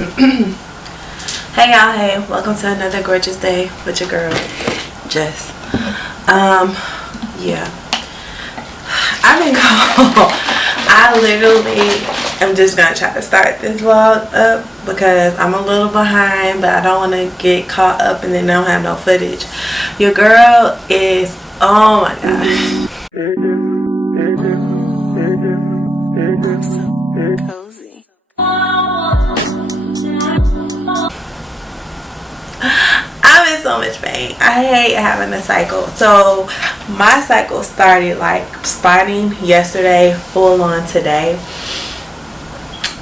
Hey y'all, hey, welcome to another gorgeous day with your girl, Jess. Yeah. I've been gone. I literally am just gonna try to start this vlog up because I'm a little behind, but I don't want to get caught up and then don't have no footage. Your girl is, oh my gosh. I'm so cozy. I'm in so much pain. I hate having a cycle. So my cycle started like spotting yesterday, full on today.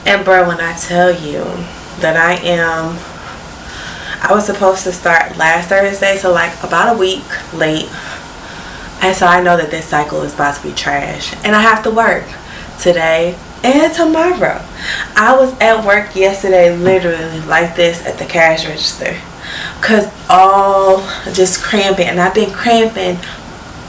And bro, when I tell you that I was supposed to start last Thursday, so like about a week late. And so I know that this cycle is about to be trash. And I have to work today and tomorrow. I was at work yesterday literally like this at the cash register. Cause all just cramping, and I've been cramping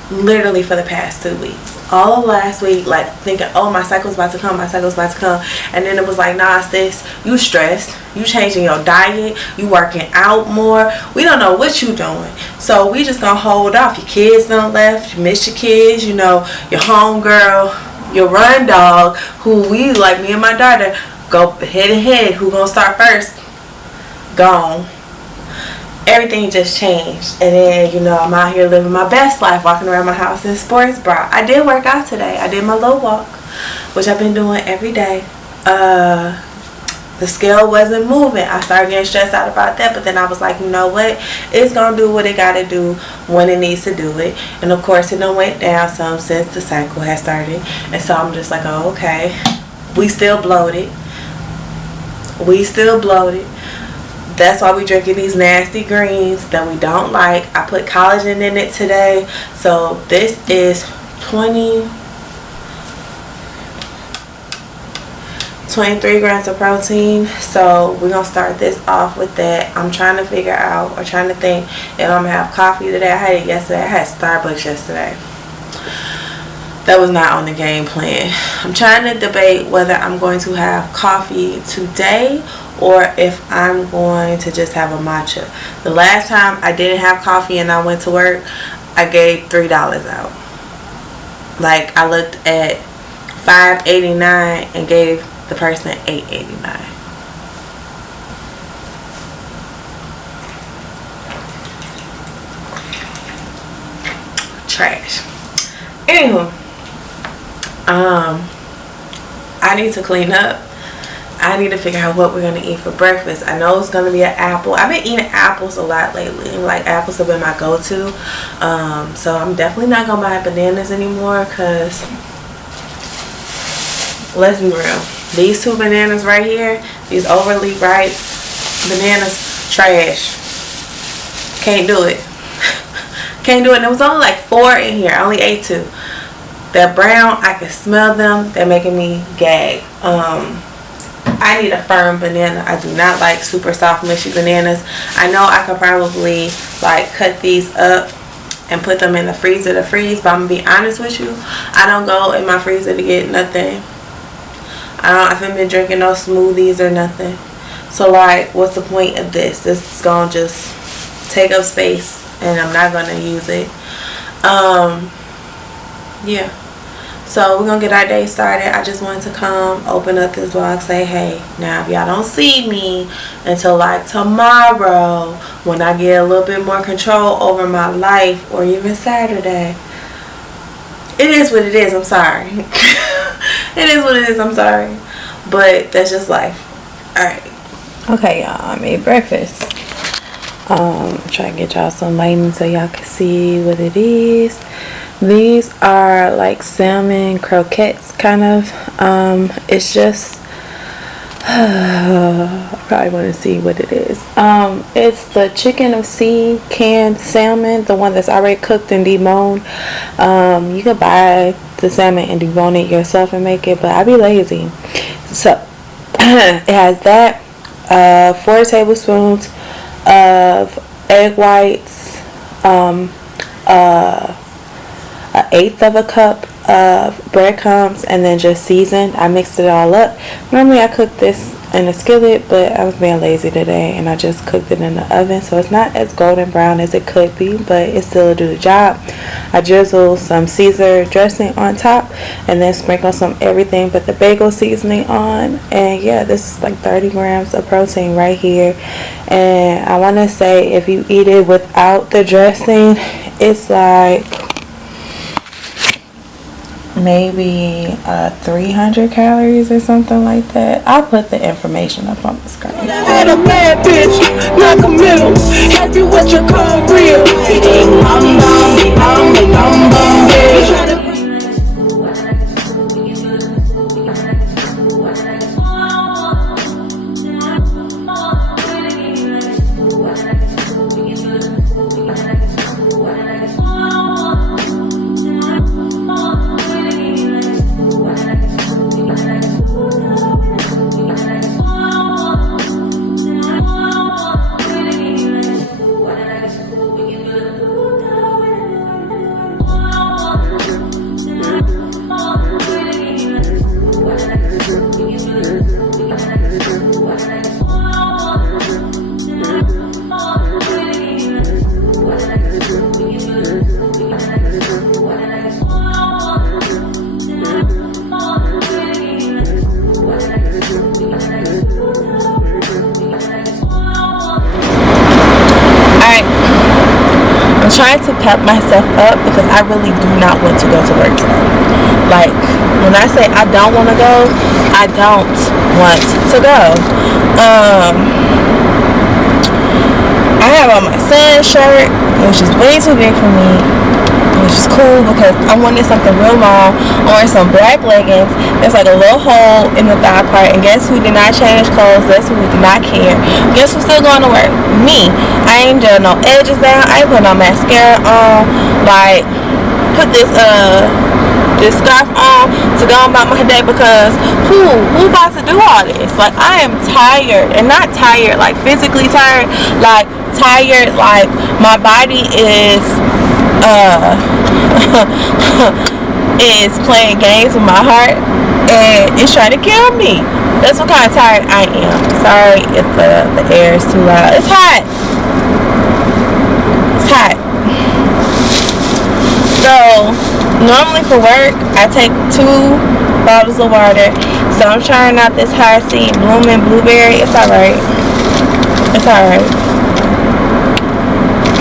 literally for the past 2 weeks. All of last week, like thinking, oh, my cycle's about to come, my cycle's about to come. And then it was like, nah, sis, you stressed, you changing your diet, you working out more, we don't know what you doing, so we just gonna hold off. Your kids done left, you miss your kids, you know, your home girl, your run dog, who we, like me and my daughter, go head to head, who gonna start first, gone. Everything just changed. And then, you know, I'm out here living my best life, walking around my house in sports bra. I did work out today. I did my little walk, which I've been doing every day. The scale wasn't moving. I started getting stressed out about that, but then I was like, you know what, it's gonna do what it gotta do when it needs to do it. And of course it done went down some since the cycle has started. And so I'm just like, oh, okay, we still bloated. That's why we drinking these nasty greens that we don't like. I put collagen in it today. So this is 23 grams of protein. So we're going to start this off with that. I'm trying to figure out, or trying to think if I'm going to have coffee today. I had it yesterday. I had Starbucks yesterday. That was not on the game plan. I'm trying to debate whether I'm going to have coffee today or if I'm going to just have a matcha. The last time I didn't have coffee and I went to work, I gave $3 out. Like, I looked at $5.89 and gave the person $8.89. Trash. Anywho, I need to clean up. I need to figure out what we're going to eat for breakfast. I know it's going to be an apple. I've been eating apples a lot lately. Like, apples have been my go-to. So I'm definitely not going to buy bananas anymore because, let's be real, these two bananas right here, these overly ripe bananas, trash. Can't do it. Can't do it. And there was only like 4 in here. I only ate 2. They're brown. I can smell them. They're making me gag. I need a firm banana. I do not like super soft mushy bananas. I know I could probably like cut these up and put them in the freezer to freeze, but I'm gonna be honest with you, I don't go in my freezer to get nothing. I haven't been drinking no smoothies or nothing. So like, what's the point of this? This is gonna just take up space and I'm not gonna use it. Yeah. So we're gonna get our day started. I just wanted to come open up this vlog, say hey. Now if y'all don't see me until like tomorrow, when I get a little bit more control over my life, or even Saturday, it is what it is. I'm sorry. It is what it is. I'm sorry, but that's just life. Alright, okay y'all, I made breakfast. Try to get y'all some lighting so y'all can see what it is. These are like salmon croquettes, kind of. It's just, I probably want to see what it is. It's the chicken of sea canned salmon, the one that's already cooked and deboned. You can buy the salmon and debone it yourself and make it, but I be lazy. So it has that, 4 tablespoons of egg whites, 1/8 of a cup of breadcrumbs, and then just seasoned. I mixed it all up. Normally I cook this in a skillet, but I was being lazy today and I just cooked it in the oven, so it's not as golden brown as it could be, but it still do the job. I drizzle some Caesar dressing on top and then sprinkle some everything but the bagel seasoning on, and yeah, this is like 30 grams of protein right here. And I want to say if you eat it without the dressing, it's like maybe 300 calories or something like that. I'll put the information up on the screen. I had a bad bitch, knock a middle, happy with your car real. Trying to pep myself up because I really do not want to go to work today. Like, when I say I don't want to go, I don't want to go. I have on my son's shirt, which is way too big for me, which is cool because I wanted something real long. I wanted some black leggings. There's like a little hole in the thigh part, and guess who did not change clothes? Guess who did not care? Guess who's still going to work? Me. I ain't doing no edges down. I ain't putting no mascara on. Like, put this scarf on to go about my day because who about to do all this? Like, I am tired, and not tired like physically tired, like tired like my body is is playing games with my heart and it's trying to kill me. That's what kind of tired I am. Sorry if the air is too loud. It's hot. It's hot. So normally for work I take 2 bottles of water. So I'm trying out this High C Blooming Blueberry. It's alright. It's alright.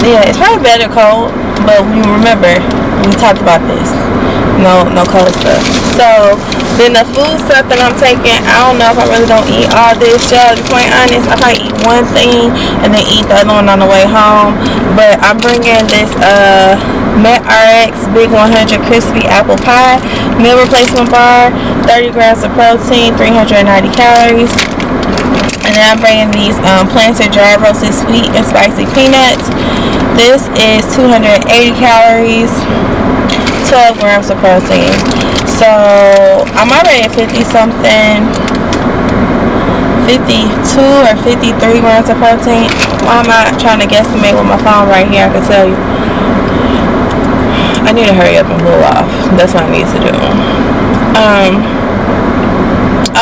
Yeah, it's probably better cold, but you remember we talked about this. No cold stuff. So then the food stuff that I'm taking, I don't know if I really don't eat all this, y'all. To be quite honest, I probably eat one thing and then eat the other one on the way home. But I'm bringing this Met RX Big 100 Crispy Apple Pie meal replacement bar, 30 grams of protein, 390 calories. And then I'm bringing these plantain dry roasted sweet and spicy peanuts. This is 280 calories, 12 grams of protein. So I'm already at 50 something, 52 or 53 grams of protein. Why am I trying to guesstimate with my phone right here? I can tell you. I need to hurry up and pull off. That's what I need to do.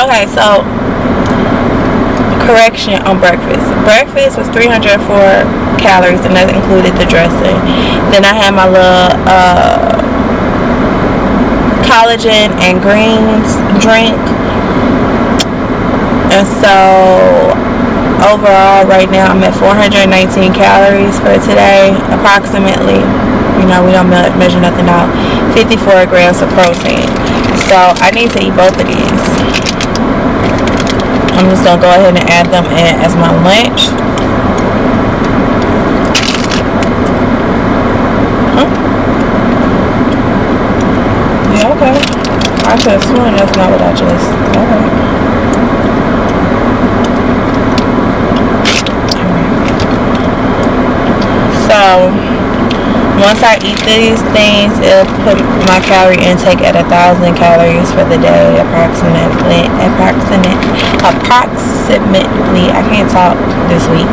Okay, so correction on breakfast. Breakfast was 304 calories and that included the dressing. Then I had my little collagen and greens drink. And so overall right now I'm at 419 calories for today approximately. You know, we don't measure nothing out. 54 grams of protein. So I need to eat both of these. I'm just gonna go ahead and add them in as my lunch. Yeah, okay. I could have sworn that's not what I just. Alright. So once I eat these things, it'll put my calorie intake at 1,000 calories for the day, approximately. I can't talk this week.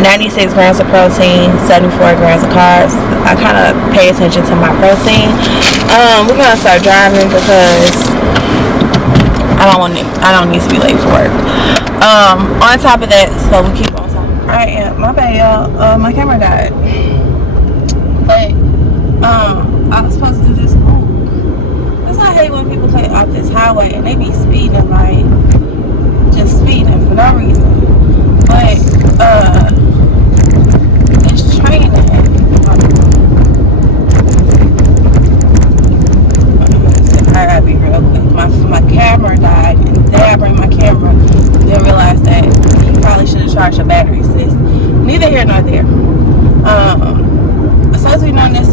96 grams of protein, 74 grams of carbs. I kind of pay attention to my protein. We're gonna start driving because I I don't need to be late for work. On top of that, so we keep on talking. Alright, yeah, my bad, y'all. My camera died. But I was supposed to do this. That's why I hate when people play off this highway and they be speeding, like just speeding for no reason. But this training, I gotta be real quick. My camera died, and then I bring my camera. Then realize that you probably should have charged your battery, sis. Neither here nor there. Supposed to be doing this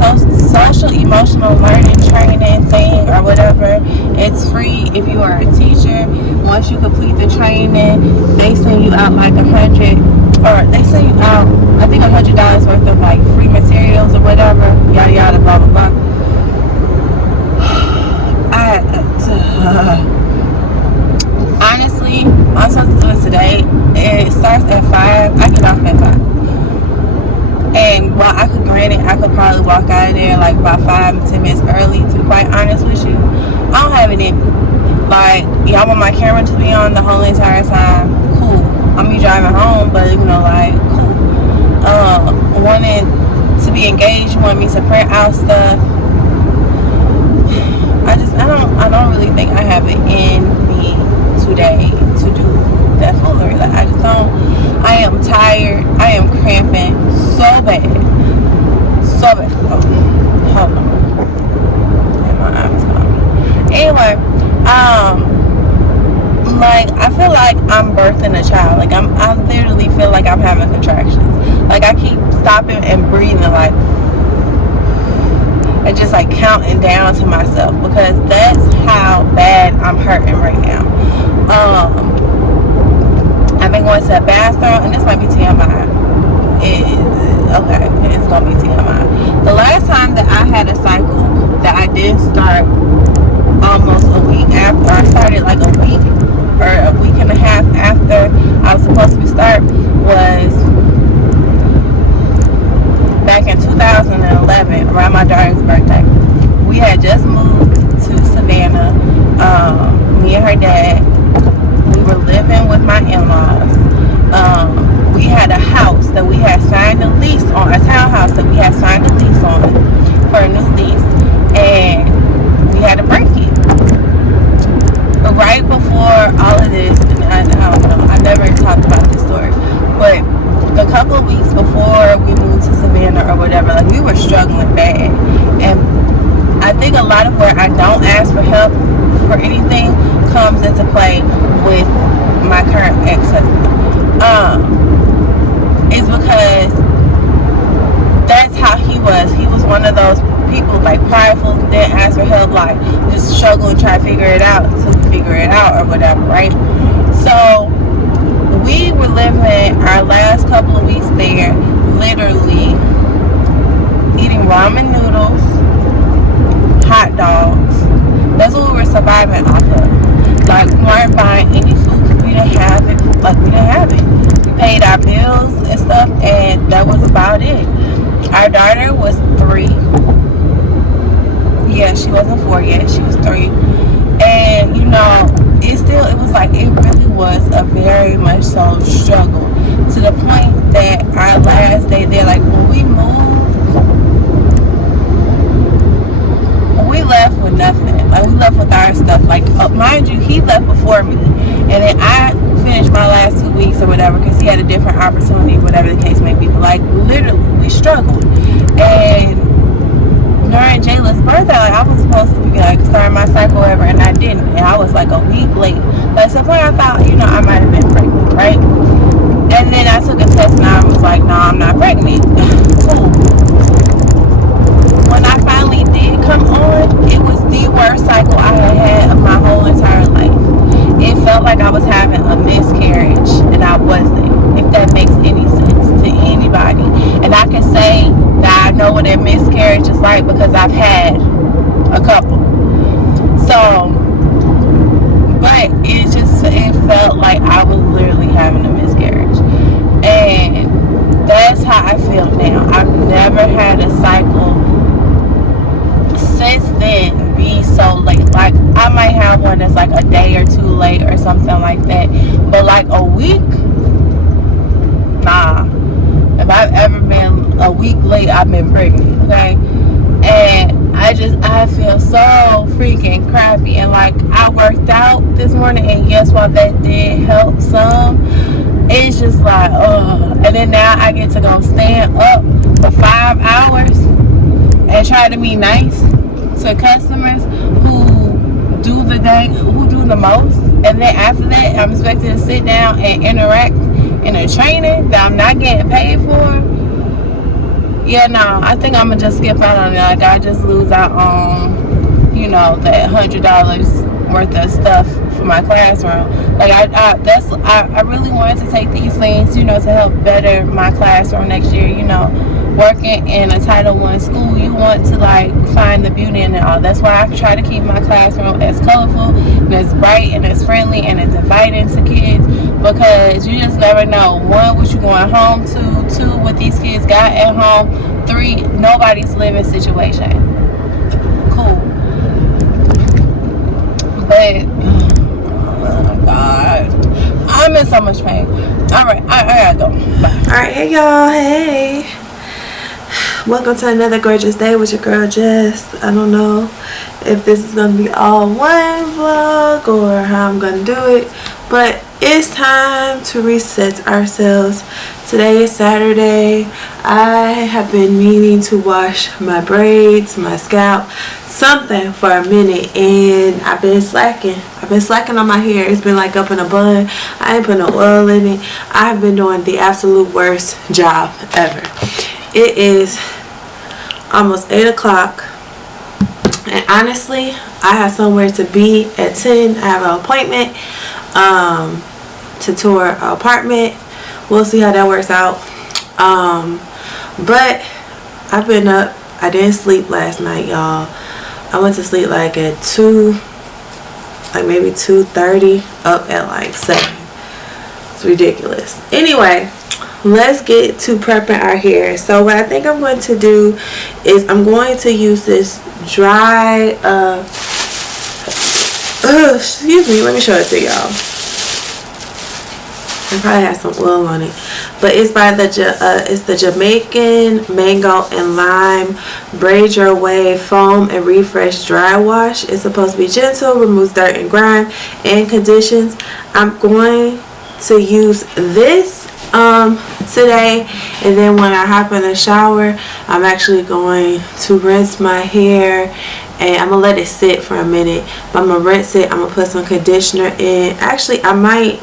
social emotional learning training thing or whatever. It's free if you are a teacher. Once you complete the training, they send you out like $100, or they send you out, I think $100 worth of like free materials or whatever. Yada yada blah blah blah. Honestly, I'm supposed to do it today. It starts at 5. I get off at 5. And while I could grant it, I could probably walk out of there like about 5-10 minutes early, to be quite honest with you. I don't have it in me. Like, y'all want my camera to be on the whole entire time? Cool. I'm be driving home, but you know, like, cool. Wanting to be engaged, you want me to print out stuff. I don't really think I have it in me today to do that foolery. Like, I just don't. I am tired. I am cramping so bad. So bad. Oh, hold on. And my eyes on me. Anyway, like, I feel like I'm birthing a child. Like, I literally feel like I'm having contractions. Like, I keep stopping and breathing, like, and just like counting down to myself, because that's how bad I'm hurting right now. I've been going to the bathroom, and this might be TMI. Okay, it's gonna be TMI. The last time that I had a cycle that I did start almost a week after, I started like a week or a week and a half after I was supposed to be start, was back in 2011, around my daughter's birthday. We had just moved to Savannah. Me and her dad, we were living with my in-laws. We had a house that we had signed a lease on, a townhouse that we had signed a lease on for a new lease, and we had to break it. But right before all of this, and I don't know, I never talked about this story, but a couple of weeks before we moved to Savannah or whatever, like, we were struggling bad. And I think a lot of where I don't ask for help for anything comes into play with my current ex-husband. It's because that's how he was. He was one of those people, like, prideful, didn't ask for help, like, just struggle and try to figure it out until we figure it out or whatever, right? So we were living our last couple of weeks there, literally eating ramen noodles, hot dogs. That's what we were surviving off of. Like, we weren't buying any food because we didn't have it. Like, we didn't have it. We paid our bills and stuff, and that was about it. Our daughter was 3. Yeah, she wasn't 4 yet. She was 3. And, you know, it was like, it really was a very much so struggle, to the point that our last day there, like, when we moved, we left with nothing. Like, we left with our stuff. Like, mind you, he left before me, and then I finished my last 2 weeks or whatever, because he had a different opportunity, whatever the case may be. But, like, literally, we struggled. And during Jayla's birthday, like, I was supposed to be like starting my cycle ever, and I didn't, and I was like a week late. But at some point I thought, you know, I might have been pregnant, right? And then I took a test and I was like, no, I'm not pregnant. Cool. When I finally did come on, it was the worst cycle I had of my whole entire life. It felt like I was having a miscarriage, and I wasn't, if that makes any sense to anybody. And I can say that I know what a miscarriage is like because I've had a couple. So, but it felt like I was literally having a miscarriage. And that's how I feel now. I've never had a cycle since then be so late. Like, I might have one that's like a day or two late or something like that. But like a week, nah. If I've ever been a week late, I've been pregnant, okay? And I feel so freaking crappy. And like, I worked out this morning, and guess what? That did help some. It's just like, and then now I get to go stand up for 5 hours and try to be nice to customers who do the most. And then after that, I'm expected to sit down and interact in a training that I'm not getting paid for. Yeah, no, I think I'm gonna just skip out on it. Like, I just lose out on, you know, that $100 worth of stuff for my classroom. Like, I really wanted to take these things, you know, to help better my classroom next year. You know, working in a Title I school, you want to like find the beauty in it all. That's why I try to keep my classroom as colorful and as bright and as friendly and as inviting to kids, because you just never know, one, what you're going home to, two, what these kids got at home, three, nobody's living situation. Cool. But oh my god, I'm in so much pain. Alright, I gotta go. Bye. Alright, hey y'all, hey. Welcome to another gorgeous day with your girl Jess. I don't know if this is gonna be all one vlog or how I'm gonna do it, but it's time to reset ourselves. Today is Saturday. I have been meaning to wash my braids, my scalp, something for a minute, and I've been slacking. On my hair. It's been like up in a bun. I ain't put no oil in it. I've been doing the absolute worst job ever. It is almost 8 o'clock, and honestly, I have somewhere to be at 10. I have an appointment to tour an apartment. We'll see how that works out. But I've been up. I didn't sleep last night, y'all. I went to sleep like at 2, like maybe 2:30, up at like 7. It's ridiculous. Anyway, let's get to prepping our hair. So what I think I'm going to do is I'm going to use this dry excuse me, let me show it to y'all. It probably has some oil on it, but it's by it's the Jamaican Mango and Lime Braid Your Wave Foam and Refresh Dry Wash. It's supposed to be gentle, removes dirt and grime, and conditions. I'm going to use this today, and then when I hop in the shower, I'm actually going to rinse my hair, and I'm gonna let it sit for a minute. But I'm gonna rinse it. I'm gonna put some conditioner in. Actually, I might.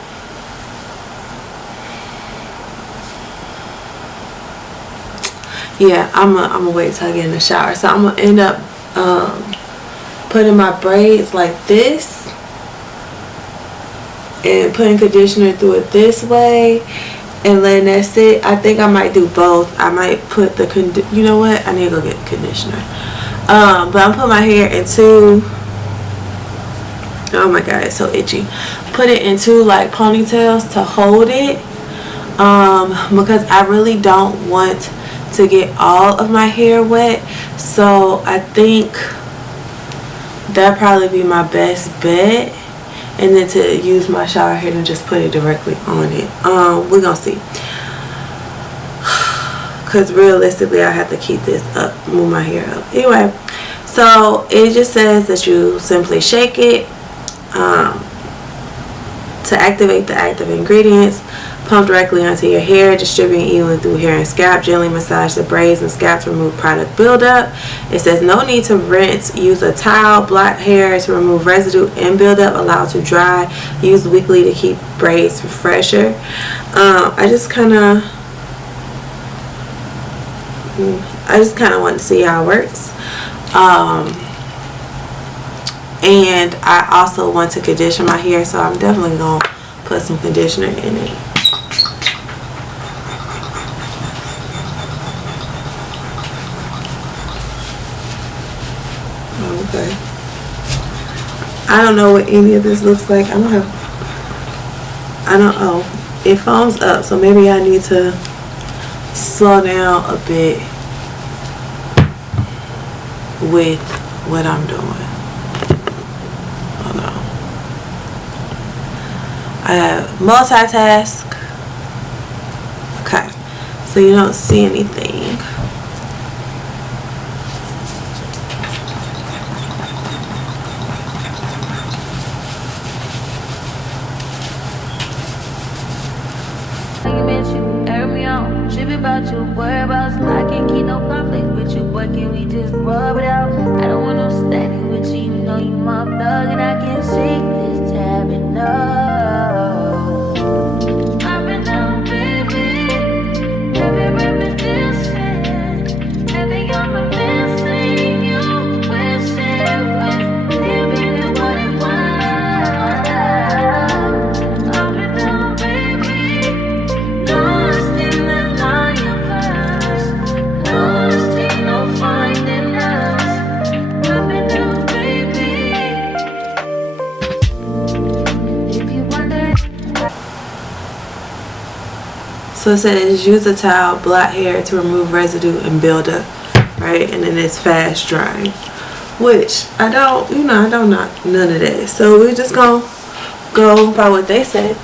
Yeah, I'm gonna wait till I get in the shower. So I'm gonna end up putting my braids like this and putting conditioner through it this way and letting that sit. I think I might do both. I might put the you know what? I need to go get conditioner. But I'm putting my hair into, oh my god, it's so itchy. Put it into like ponytails to hold it, because I really don't want to get all of my hair wet. So I think that'd probably be my best bet, and then to use my shower head and just put it directly on it. We're gonna see, because realistically I have to keep this up, move my hair up. Anyway, so it just says that you simply shake it to activate the active ingredients. Pump directly onto your hair, distributing evenly through hair and scalp. Gently massage the braids and scalp to remove product buildup. It says no need to rinse. Use a towel, block hair to remove residue and buildup. Allow to dry. Use weekly to keep braids fresher. I just kind of want to see how it works. And I also want to condition my hair, so I'm definitely going to put some conditioner in it. Okay. I don't know what any of this looks like. Oh, it foams up, so maybe I need to slow down a bit with what I'm doing. Oh no. multitask. Okay, so you don't see anything. About your whereabouts, I can't keep no conflict with you, boy. Can we just rub it out? I don't want no static with you, you know you my thug, and I can't shake this tab enough. Up and down, baby, every repetition, every I'm missing you, wishing it was living it what it was. Up and down, baby, lost in the So it says use a towel, blot hair to remove residue and build up, right? And then it's fast drying, which I don't, you know, I don't knock none of that. So we're just gonna go by what they said.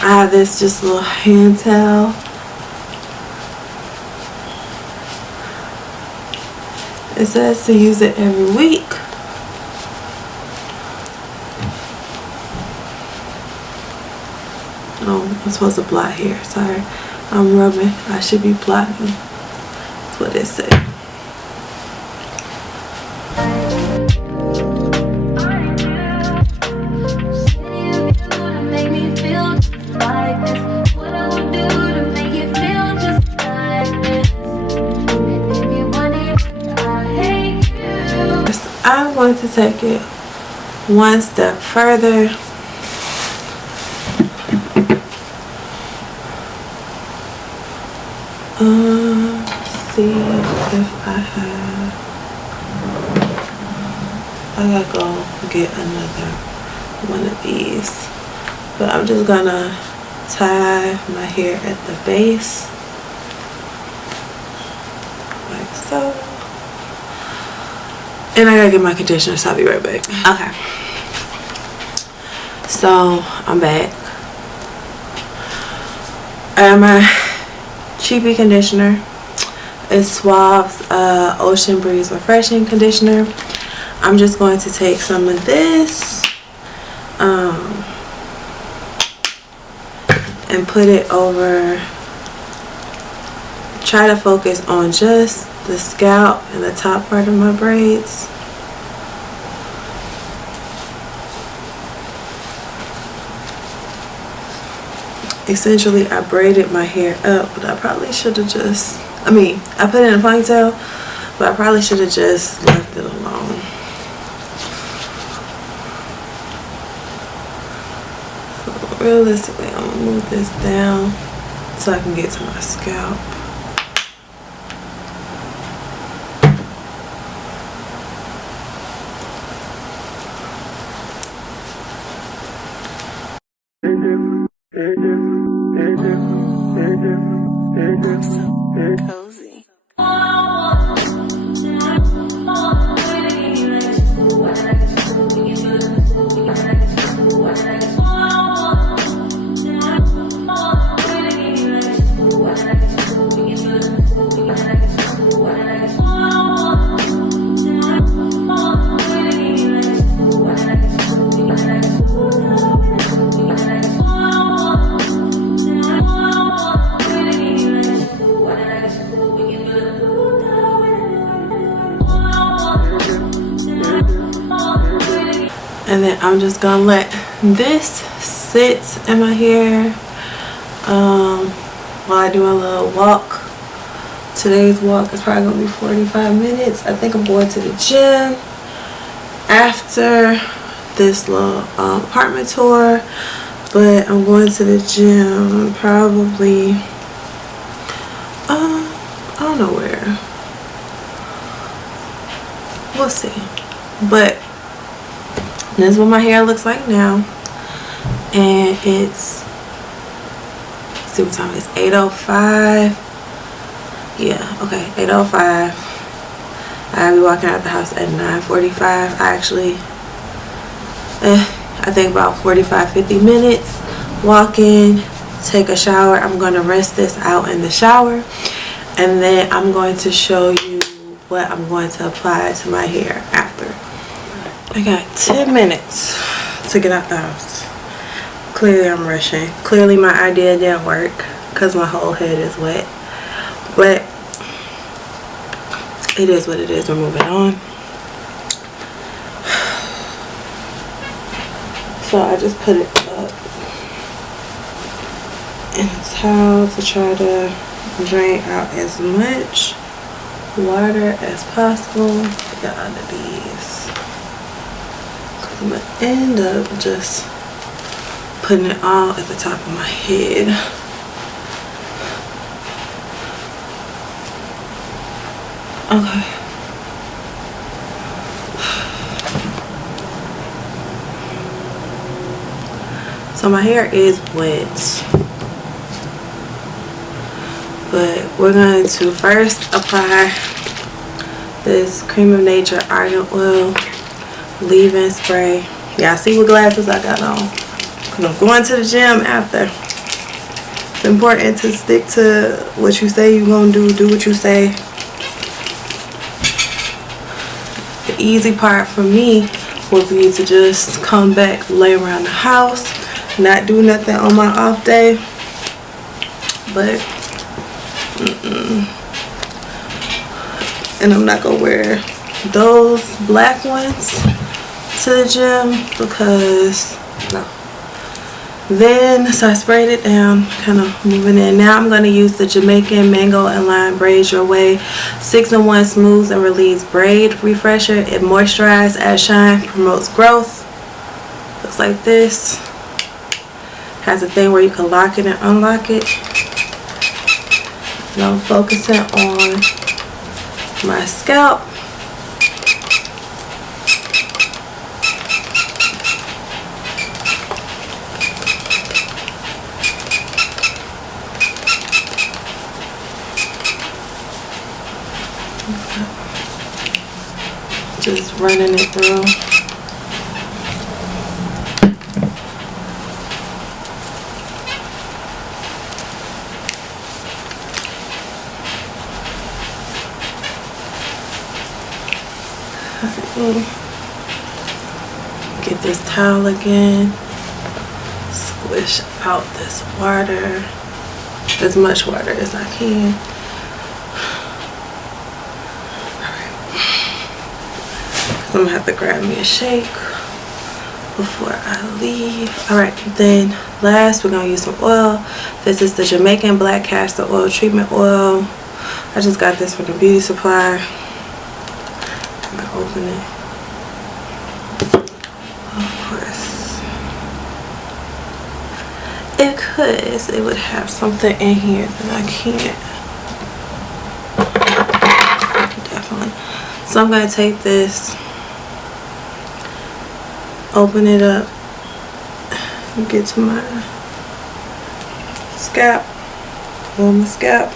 I have this just little hand towel. It says to use it every week. Oh, I'm supposed to blot here. Sorry, I'm rubbing. I should be blotting. That's what it said. I'm going to take it one step further. See if I have. I gotta go get another one of these, but I'm just gonna tie my hair at the base like so. And I gotta get my conditioner, so I'll be right back. Okay. So I'm back. I have my cheapy conditioner. It's Suave's Ocean Breeze Refreshing Conditioner. I'm just going to take some of this and put it over. Try to focus on just the scalp and the top part of my braids. Essentially, I braided my hair up, but I probably should have just, I put it in a ponytail, but I probably should have just left it alone. So realistically, I'm gonna move this down so I can get to my scalp. cozy. And then I'm just gonna let this sit in my hair while I do a little walk. Today's walk is probably gonna be 45 minutes. I think I'm going to the gym after this little apartment tour, but I'm going to the gym probably I don't know where. We'll see. But this is what my hair looks like now, and it's, let's see what time it is, 8:05. Yeah, okay, 8:05. I'll be walking out the house at 9:45. I actually I think about 45-50 minutes. Walk in, take a shower. I'm going to rinse this out in the shower, and then I'm going to show you what I'm going to apply to my hair after. I got 10 minutes to get out the house. Clearly I'm rushing. Clearly my idea didn't work because my whole head is wet, but it is what it is. We're moving on. So I just put it up in a towel to try to drain out as much water as possible. Get out of these, because I'm gonna end up just putting it all at the top of my head. Okay. So my hair is wet, but we're going to first apply this Cream of Nature Argan Oil leave-in spray. Y'all see what glasses I got on? Because I'm going to the gym after. It's important to stick to what you say you're going to do what you say. The easy part for me would be to just come back, lay around the house, not do nothing on my off day. But and I'm not gonna wear those black ones to the gym because no. Then so I sprayed it down, kind of moving in. Now I'm going to use the Jamaican Mango and Lime Braids Your Way 6-in-1 Smooths and Relieves Braid Refresher. It moisturizes, adds shine, promotes growth. Looks like this. Has a thing where you can lock it and unlock it. And I'm focusing on my scalp. Just running it through. Get this towel again. Squish out this water, as much water as I can. I'm gonna have to grab me a shake before I leave. Alright, then last we're gonna use some oil. This is the Jamaican Black Castor Oil Treatment Oil. I just got this from the beauty supply. I'm gonna open it. Of course, because it would have something in here that I can't. Definitely. So I'm gonna take this, open it up, and get to my scalp, on my scalp.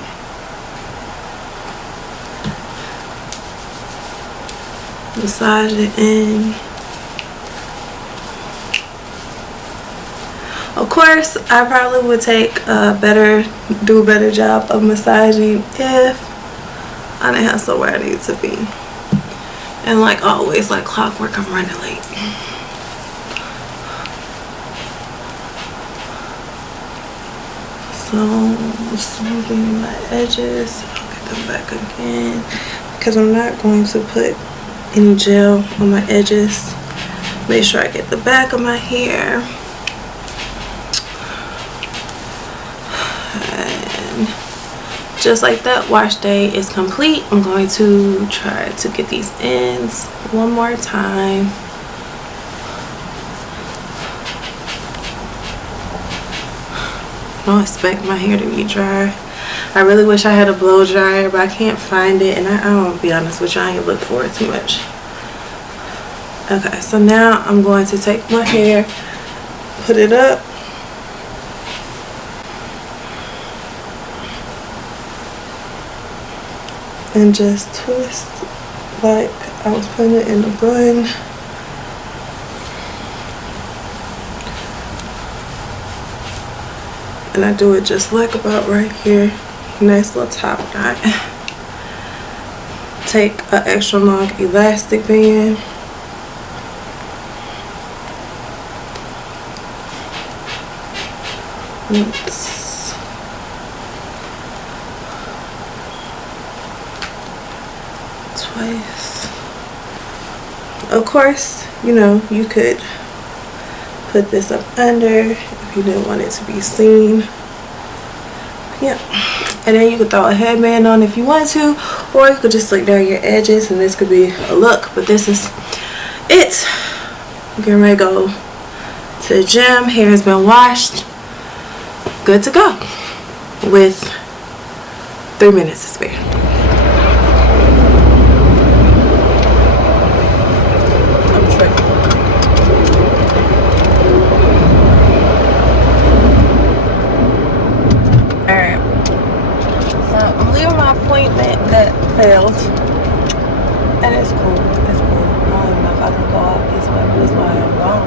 Massage it in. Of course, I probably would do a better job of massaging if I didn't have somewhere I need to be. And like always, like clockwork, I'm running late. So smoothing my edges. I'll get them back again because I'm not going to put any gel on my edges. Make sure I get the back of my hair. And just like that, wash day is complete. I'm going to try to get these ends one more time. I don't expect my hair to be dry. I really wish I had a blow dryer, but I can't find it, and I don't, be honest with you, I ain't look for it too much. Okay, so now I'm going to take my hair, put it up, and just twist like I was putting it in a bun. and I do it just like about right here. Nice little top knot. Take an extra long elastic band. Once. Twice. Of course, you know, you could put this up under if you didn't want it to be seen. Yeah. And then you could throw a headband on if you want to, or you could just slick down your edges and this could be a look. But this is it. I'm getting ready to go to the gym. Hair has been washed. Good to go with 3 minutes to spare. I'm tripping. Alright. So I'm leaving my appointment that failed. And it's cool. It's cool. I don't even know if I can go out this way, but this way I'm wrong.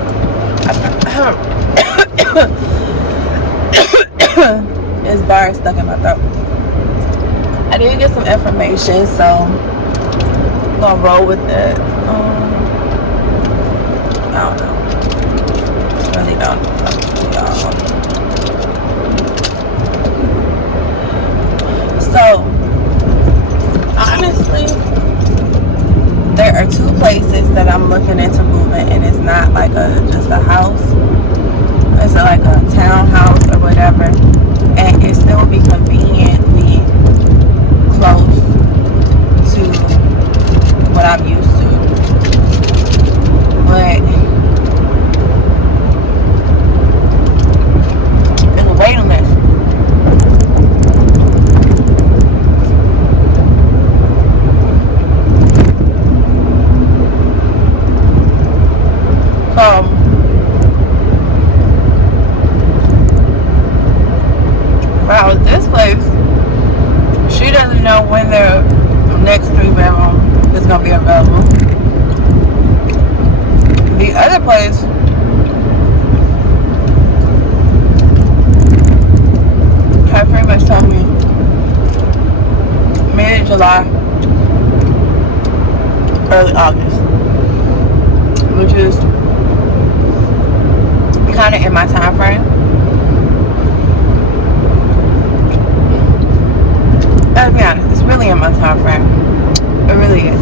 This bar is stuck in my throat. I did get some information, so I'm gonna roll with it. I don't know. Really don't know, y'all. So honestly, there are 2 places that I'm looking into moving, and it's not like just a house. It's like a townhouse or whatever, and it still be conveniently close to what I'm used to. But there's a waiting list. Wow, this place, she doesn't know when the next 3-bedroom is going to be available. The other place, her pretty much told me mid-July, early August, which is kind of in my time frame. I'll be honest, it's really in my time frame. It really is.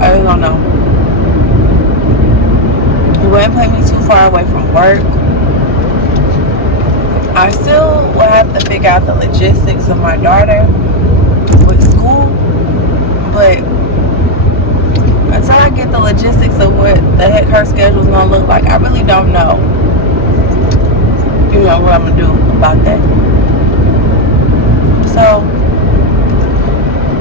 I really don't know. It wouldn't put me too far away from work. I still will have to figure out the logistics of my daughter with school, but until I get the logistics of what the heck her schedule's gonna look like, I really don't know, you know, what I'm gonna do about that. So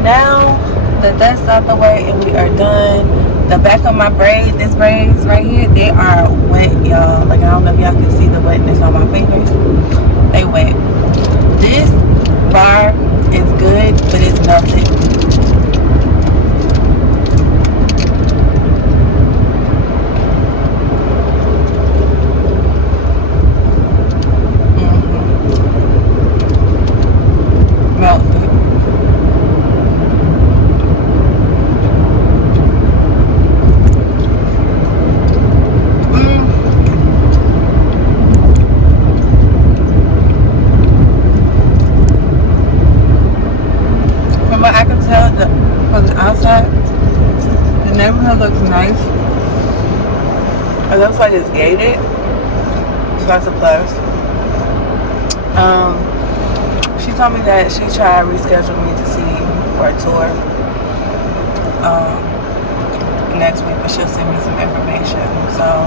now that that's out the way and we are done, the back of my braid, this braids right here, they are wet, y'all. Like, I don't know if y'all can see the wetness on my fingers. They wet. This bar is good, but it's melted. Looks nice. It looks like it's gated, so that's a plus. She told me that she tried to reschedule me to see for a tour next week, but she'll send me some information. So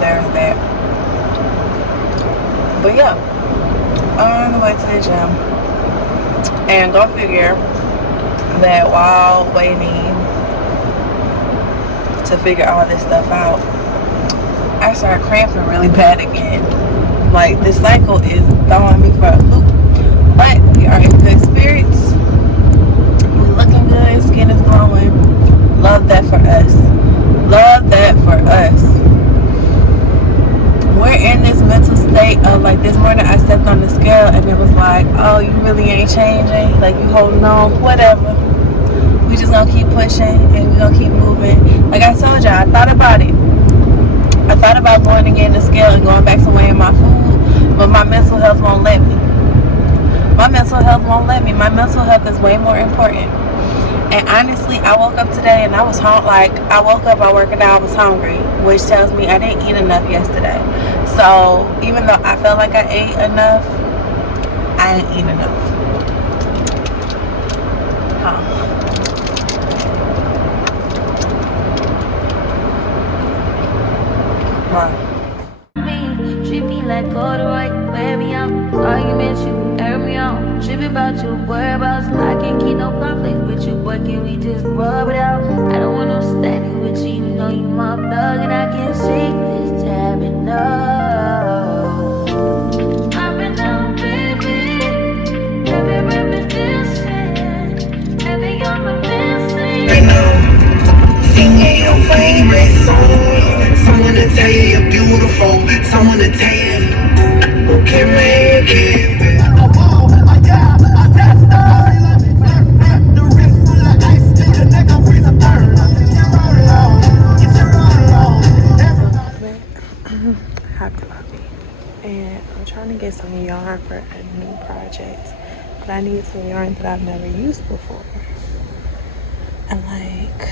there's that. But yeah, I'm on the way to the gym, and go figure that while waiting to figure all this stuff out, I started cramping really bad again. Like, this cycle is throwing me for a loop. But we are in good spirits. We're looking good. Skin is glowing. Love that for us. Love that for us. day of like this morning I stepped on the scale and it was like, oh, you really ain't changing, like you holding on, whatever. We just gonna keep pushing and we gonna keep moving. Like I told y'all, I thought about it. I thought about going and getting the scale and going back to weighing my food, but my mental health won't let me. My mental health won't let me. My mental health is way more important. And honestly, I woke up today and I was I woke up, I worked out, I was hungry, which tells me I didn't eat enough yesterday. So even though I felt like I ate enough, I didn't eat enough. Treat me like corduroy, wear me out. Arguments, you air me out. Tripping about your whereabouts. I can't keep no conflict with you, but can we just rub it out? I don't want no standing with you, you know you my thug, and I can't shake this habit, no. Up and down, baby. Every repetition, every you're missing. Right now, singing your favorite song. Someone to tell you you're beautiful. Someone to tell you who can make it. Hobby Lobby, and I'm trying to get some yarn for a new project, but I need some yarn that I've never used before. And like,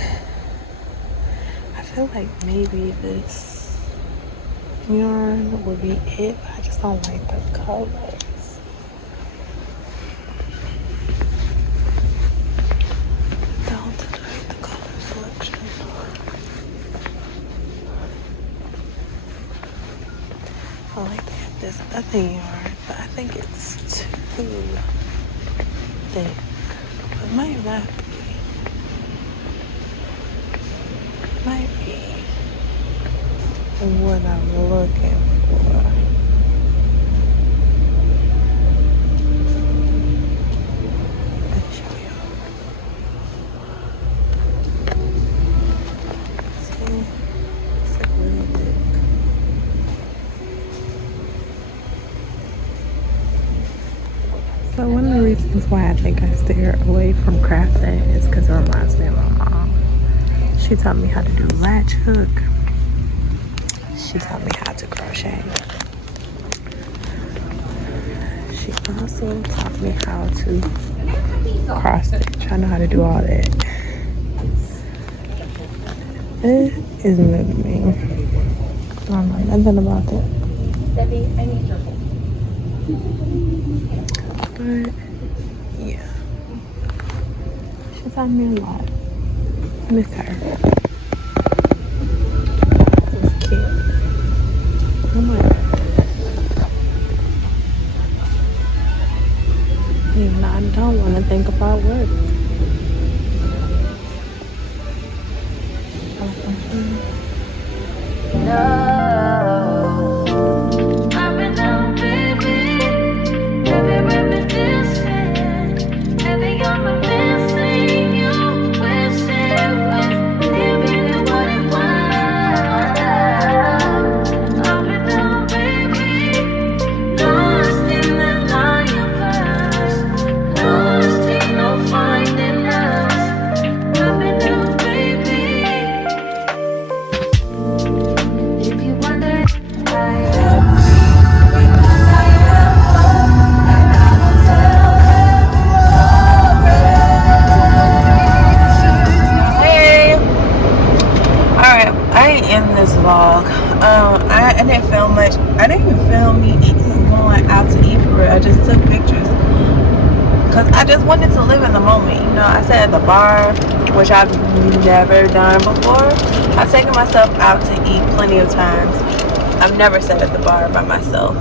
I feel like maybe this yarn would be it, but I just don't like the colors. Don't like the color selection. I like to have this other yarn, but I think it's too thick. But it might not be. Might be what I'm looking for. Let me show y'all. See? It's like really thick. So one of the reasons why I think I steer away from crafting is because it reminds me of my mom. She taught me how to do latch hook. She taught me how to crochet. She also taught me how to cross stitch. I know how to do all that. It is new to me. I don't know nothing about that. Debbie, I need your help. But yeah, she taught me a lot. I miss her. This is cute. Oh my god. Even I don't want to think about work. No. Up and down, baby. Every repetition, every you're missing. You wish it was living what it was. Up and down, baby. Lost in the universe. Lost in no finding us. Up and down, baby. If you wonder, I am because I am love, and I will tell Hey! Alright, I ain't in this vlog. I didn't film much. I didn't even film me going out to eat for real. I just took pictures. Because I just wanted to live in the moment. You know, I sat at the bar, which I've never done before. I've taken myself out to eat plenty of times. I've never sat at the bar by myself.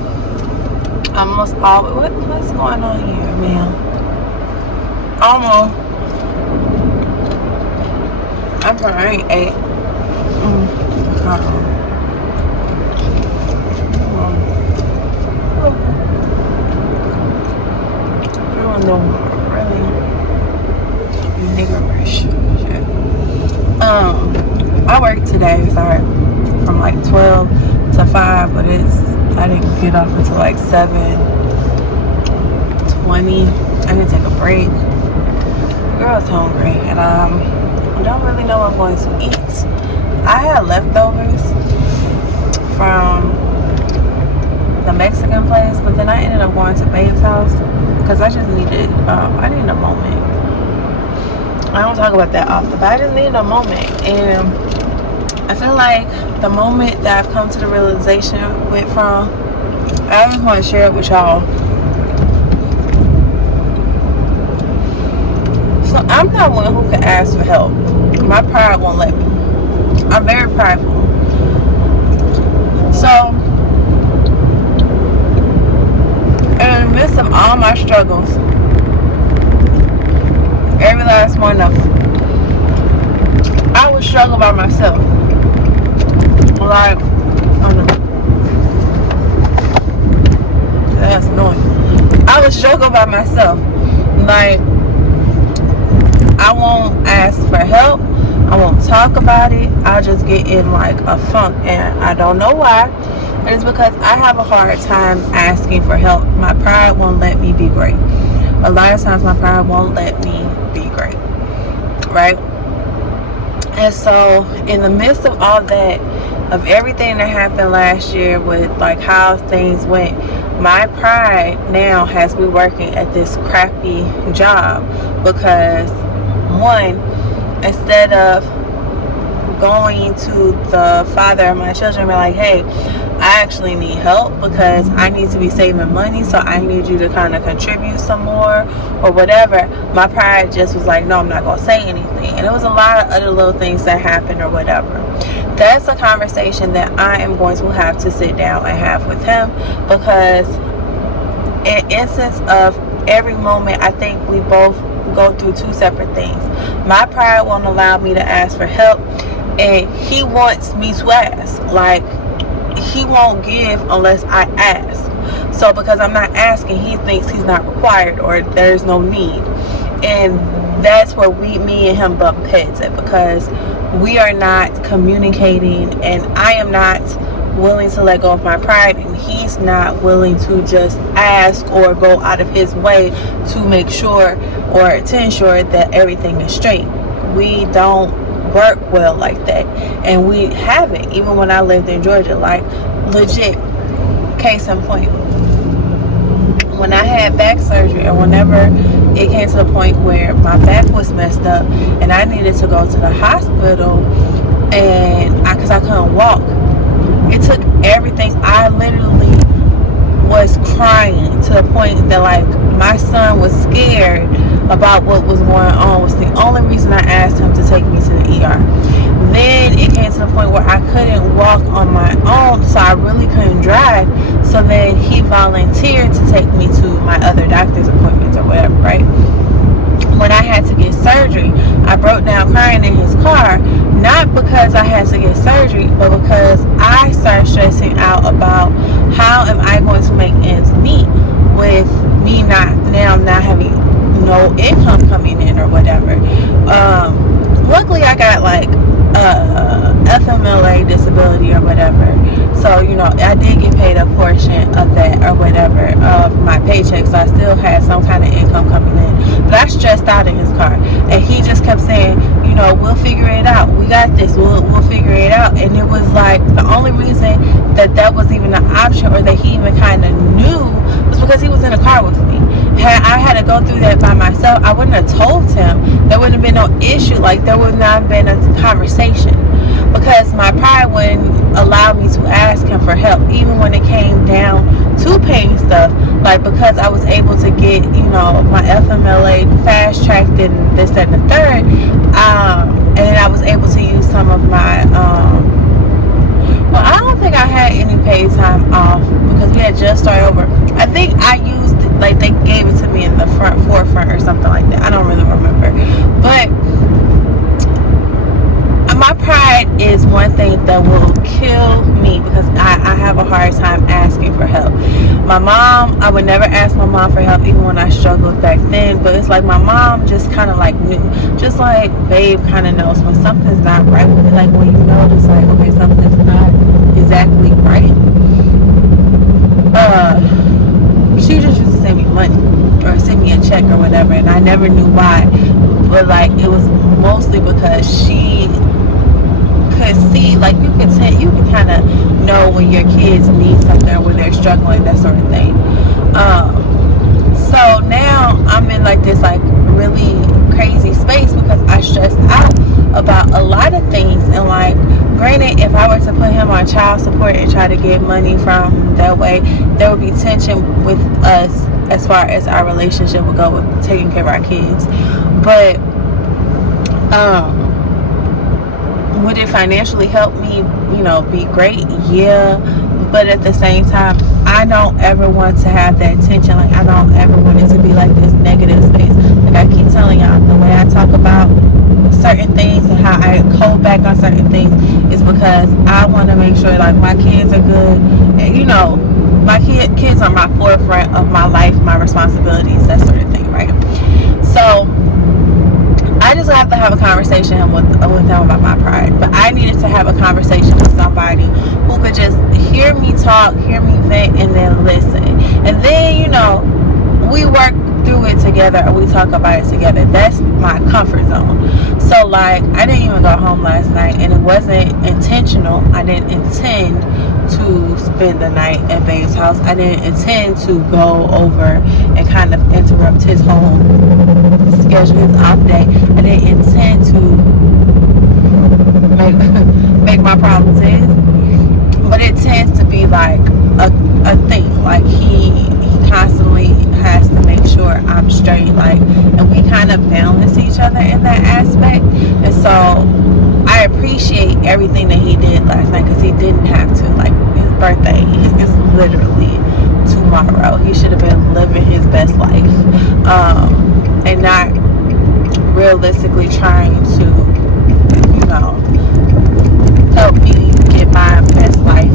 Almost always. What's going on here, man? Almost. I'm sorry, I ain't ate. Really niggerish shit. I work today, sorry, from like 12 to 5, but it's I didn't get off until like 7:20. I didn't take a break. Girl's hungry, and I don't really know what I'm going to eat. I had leftovers from the Mexican place, but then I ended up going to Babe's house because I just needed, I needed a moment. I don't talk about that often, but I just needed a moment. And I feel like the moment that I've come to the realization went from, I just want to share it with y'all. So I'm not one who can ask for help. My pride won't let me. I'm very prideful. So in the midst of all my struggles, every last one of them, I would struggle by myself. Like, that's annoying. I would struggle by myself. Like, I won't ask for help. I won't talk about it. I'll just get in like a funk, and I don't know why. It's because I have a hard time asking for help. My pride won't let me be great. A lot of times my pride won't let me be great, right? And so in the midst of all that, of everything that happened last year with like how things went, my pride now has me working at this crappy job because, one, instead of going to the father of my children and be like, hey, I actually need help because I need to be saving money, so I need you to kind of contribute some more or whatever, my pride just was like, no, I'm not going to say anything. And it was a lot of other little things that happened or whatever. That's a conversation that I am going to have to sit down and have with him, because in instance of every moment, I think we both go through two separate things. My pride won't allow me to ask for help, and he wants me to ask. Like, he won't give unless I ask. So because I'm not asking, he thinks he's not required or there's no need. And that's where me and him bump heads at, because we are not communicating, and I am not willing to let go of my pride, and he's not willing to just ask or go out of his way to make sure or to ensure that everything is straight. We don't work well like that, and we haven't, even when I lived in Georgia. Like, legit, case in point, when I had back surgery, and whenever it came to the point where my back was messed up and I needed to go to the hospital, and because I couldn't walk, it took everything. I literally was crying to the point that like my son was scared about what was going on. Was the only reason I asked him to take me to the ER. Then it came to the point where I couldn't walk on my own, so I really couldn't drive. So then he volunteered to take me to my other doctor's appointments or whatever, right? When I had to get surgery, I broke down crying in his car, not because I had to get surgery, but because I started stressing out about how am I going to make ends meet with me not having no income coming in or whatever. Luckily I got like FMLA disability or whatever, so you know I did get paid a portion of that or whatever of my paycheck, so I still had some kind of income coming in. But I stressed out in his car, and he just kept saying, you know, we'll figure it out, we got this, we'll figure it out. And it was like the only reason that was even an option, or that he even kind of knew, was because he was in a car with me. Had I had to go through that by myself, I wouldn't have told him. There wouldn't have been no issue. Like, there would not have been a conversation, because my pride wouldn't allow me to ask him for help, even when it came down to paying stuff. Like, because I was able to get, you know, my FMLA fast tracked and this, that, and the third, and then I was able to use some of my well, I don't think I had any paid time off because we had just started over. I think I used, like, they gave it to me in the forefront or something like that. I don't really remember. But my pride is one thing that will kill me, because I have a hard time asking for help. My mom, I would never ask my mom for help, even when I struggled back then. But it's like my mom just kind of like knew, just like Babe kind of knows when something's not right with it. Like when you notice, like, okay, something's not exactly right. never knew why, but like it was mostly because she could see, like you could kind of know when your kids need something or when they're struggling, that sort of thing. So now I'm in like this like really crazy space because I stressed out about a lot of things, and like granted, if I were to put him on child support and try to get money from that way, there would be tension with us as far as our relationship would go with taking care of our kids. But would it financially help me, you know, be great? Yeah. But at the same time, I don't ever want to have that tension. Like, I don't ever want it to be like this negative space. Like I keep telling y'all, the way I talk about certain things and how I hold back on certain things is because I want to make sure like my kids are good. And, you know, my kids are my forefront of my life, my responsibilities, that sort of thing, right? So I just have to have a conversation with them about my pride. But I needed to have a conversation with somebody who could just hear me talk, hear me vent, and then listen. And then, you know, we work through it together, or we talk about it together. That's my comfort zone. So like, I didn't even go home last night, and it wasn't intentional. I didn't intend to spend the night at Babe's house. I didn't intend to go over and kind of interrupt his whole schedule, his off day. I didn't intend to make my problems his, but it tends to be like a thing. Like he constantly has to make sure I'm straight, like, and we kind of balance each other in that aspect. And so I appreciate everything that he did last night, because he didn't have to. Like, his birthday is literally tomorrow. He should have been living his best life, and not realistically trying to, you know, help me get my best life.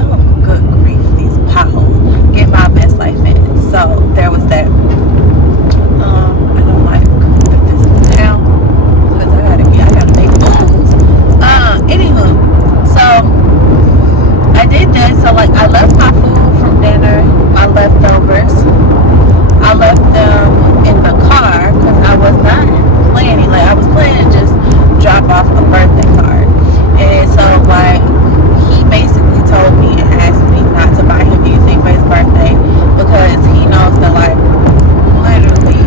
Oh, good grief, these potholes. Get my best life in. So there was that. I don't like put this down because I gotta make moves. Anywho, so I did that. So like, I left my food from dinner, my leftovers. I left them in the car because I was not planning. Like, I was planning to just drop off a birthday card. And so like, he basically told me and asked me not to buy him anything for his birthday, because he knows that like literally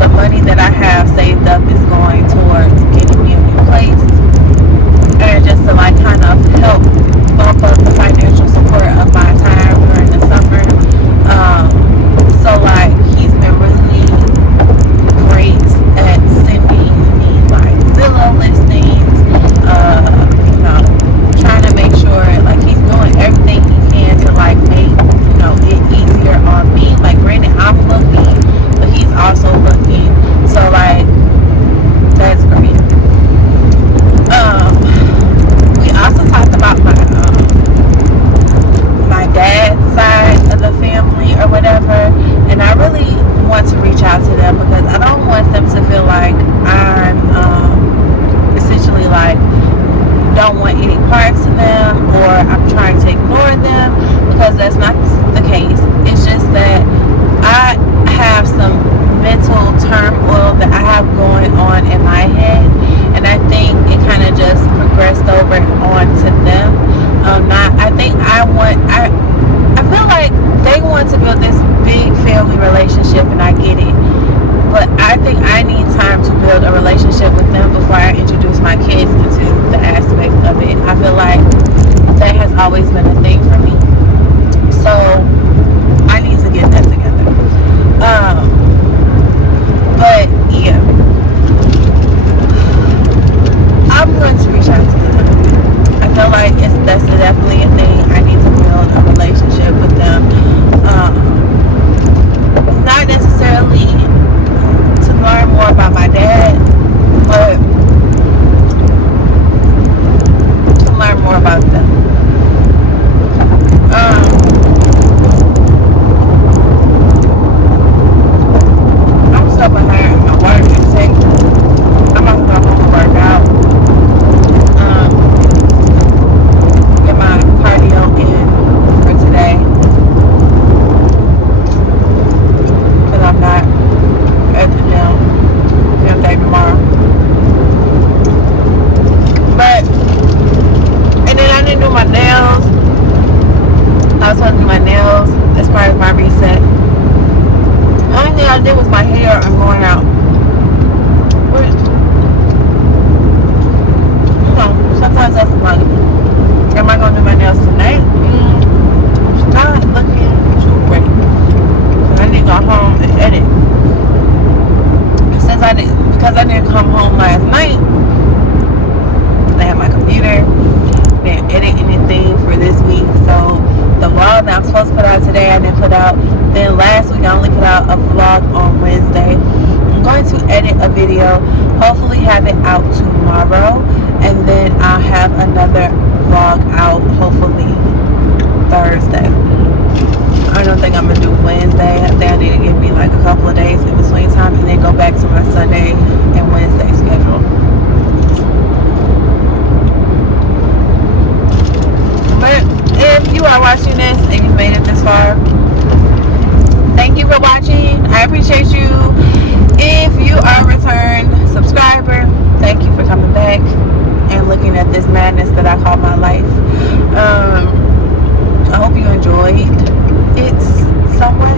the money that I have saved up is going towards getting me a new place, and just to like kind of help bump up the financial support of my time during the summer. So like, he's been really great at sending me like Zillow listings, you know, trying to make sure like he's doing everything he can to like make, you know, it easier on me. Like, granted, I'm looking, but he's also looking. So like, that's great. We also talked about my dad's side of the family or whatever, and I really want to reach out to them because I don't want them to feel like I'm essentially like don't want any parts of them, or I'm trying to ignore them, because that's not the case. It's just that I have some mental turmoil that I have going on in my head, and I think it kind of just progressed over onto them. I feel like they want to build this big family relationship, and I get it, but I think I need time to build a relationship with them before I introduce my kids into the aspect of it. I feel like that has always been a thing for me, so I need to get that together. But yeah, I'm going to reach out to them. I feel like that's definitely a thing. I need to build a relationship with them. Not necessarily to learn more about my dad, but to learn more about them. I'm so behind my water intake. I'm about to go home and work out. Get my vlog out hopefully Thursday. I don't think I'm gonna do Wednesday. I think I need to give me like a couple of days in between time and then go back to my Sunday and Wednesday schedule. But if you are watching this and you made it this far, thank you for watching. I appreciate you. If you are a return subscriber, thank you for coming back and looking at this madness that I call my life. I hope you enjoyed it somewhat.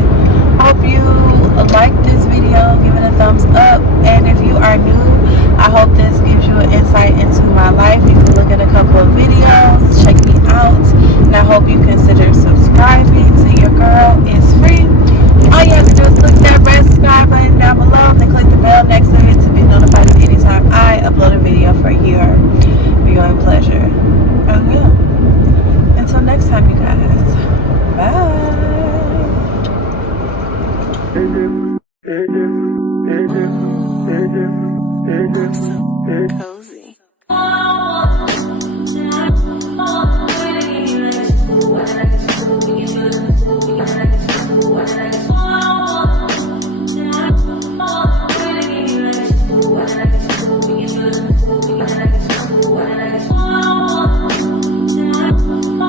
I hope you liked this video. Give it a thumbs up. And if you are new, I hope this gives you an insight into my life. You can look at a couple of videos, check me out, and I hope you consider subscribing to your girl. It's free. All you have to do is click that red subscribe button down below and then click the bell next to it to be notified anytime I upload a video for your viewing pleasure. Oh yeah. Until next time, you guys. Bye. So cozy.